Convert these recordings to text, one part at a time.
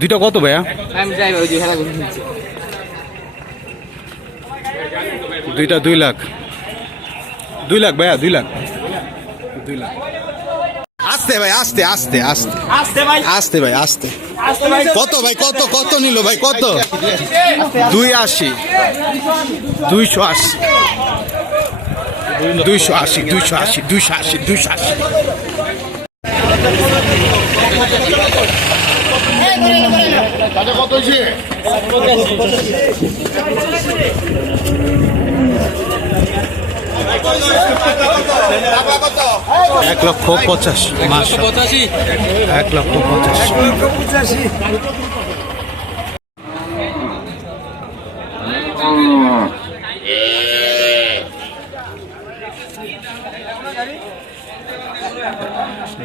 দুইটা কত ভাইয়া? দুইটা দুই লাখ। দুই লাখ ভাইয়া দুই লাখ। দুই লাখ। আসতে ভাই আসতে আসতে আসতে। আসতে ভাই। আসতে কত ভাই কত কত নিল ভাই কত? দুই আশি। দুইশো আশি। দুইশো আশি দুইশো এক লক্ষ পঁচাশি এক লক্ষ পঁচাশি।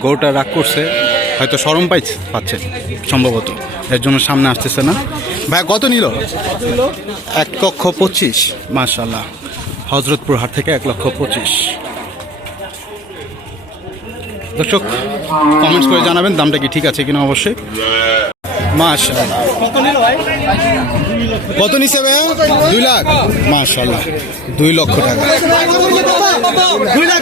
গরুটা রাগ করছে, হয়তো সরম পাইছে, পাচ্ছে, সম্ভবত। এর জন্য সামনে আসতেছে না। ভাই, কত নিল? এক লক্ষ পঁচিশ মাসাল্লাহ হজরতপুর হাট থেকে এক লক্ষ পঁচিশ। দর্শক কমেন্টস করে জানাবেন, দামটা কি ঠিক আছে কিনা অবশ্যই। মাশাল্লাহ কত নিছে ভাই দুই লাখ? মাশাল্লাহ দুই লক্ষ টাকা। দুই লাখ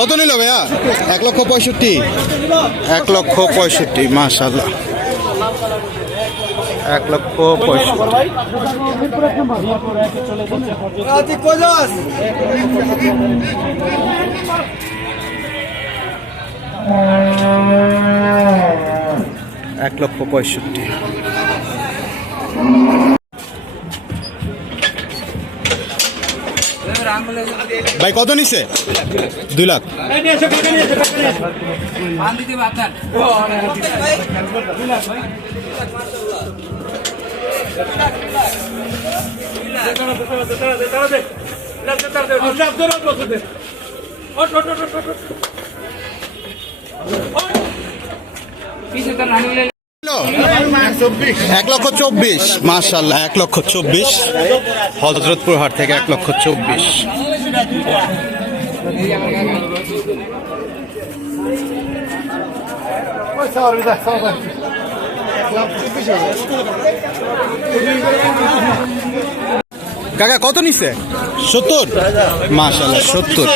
কত নিল ভাইয়া? এক লক্ষ পঁয়ষট্টি। এক লক্ষ পঁয়ষট্টি মাশাল্লাহ এক লক্ষ পঁয়ষট্টি। এক লক্ষ পঁয়ষট্টি। ভাই কত নিছে? দুই লাখ। এক লক্ষ চব্বিশ। মাশাল্লাহ এক লক্ষ চব্বিশ। হজরতপুর হাট থেকে এক লক্ষ চব্বিশ। কাকা কত নিছে? সত্তর। মাশাল্লাহ সত্তর।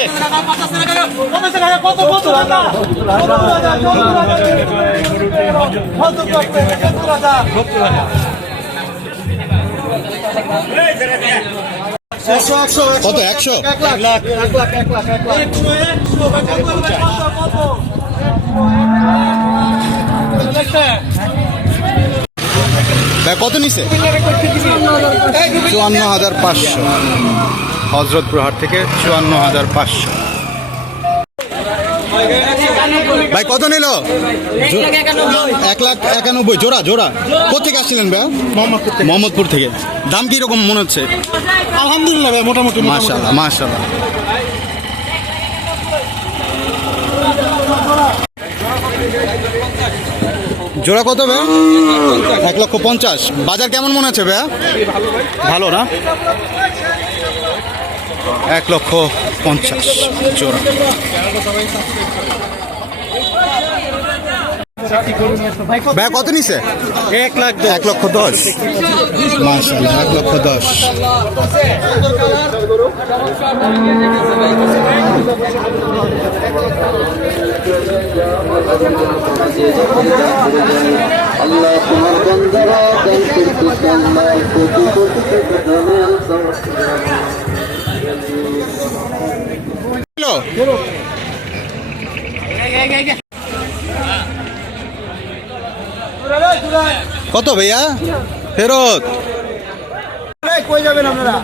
কত একশো? কত নিছে? চুয়ান্ন হাজার পাঁচশো। হজরতপুর হাট থেকে চুয়ান্ন হাজার পাঁচশো। ভাই কত নিল? এক লাখ একানব্বই জোড়া জোড়া। কোথেকে আসছিলেন ভাই? মোহাম্মদপুর থেকে। দাম কি রকম মনে হচ্ছে? আলহামদুলিল্লাহ ভাই মোটামুটি মাসাল্লাহ মাশাল্লাহ জোড়া কত ভাই? এক লক্ষ পঞ্চাশ। বাজার কেমন মনে আছে ভাইয়া? ভালো না? এক লক্ষ পঞ্চাশ জোড়া। ভাইয়া কত নিছে? এক লাখ এক লক্ষ দশ। মাশাল্লাহ এক লক্ষ দশ। কত ভাইয়া? ফেরত। কই যাবেন আপনারা?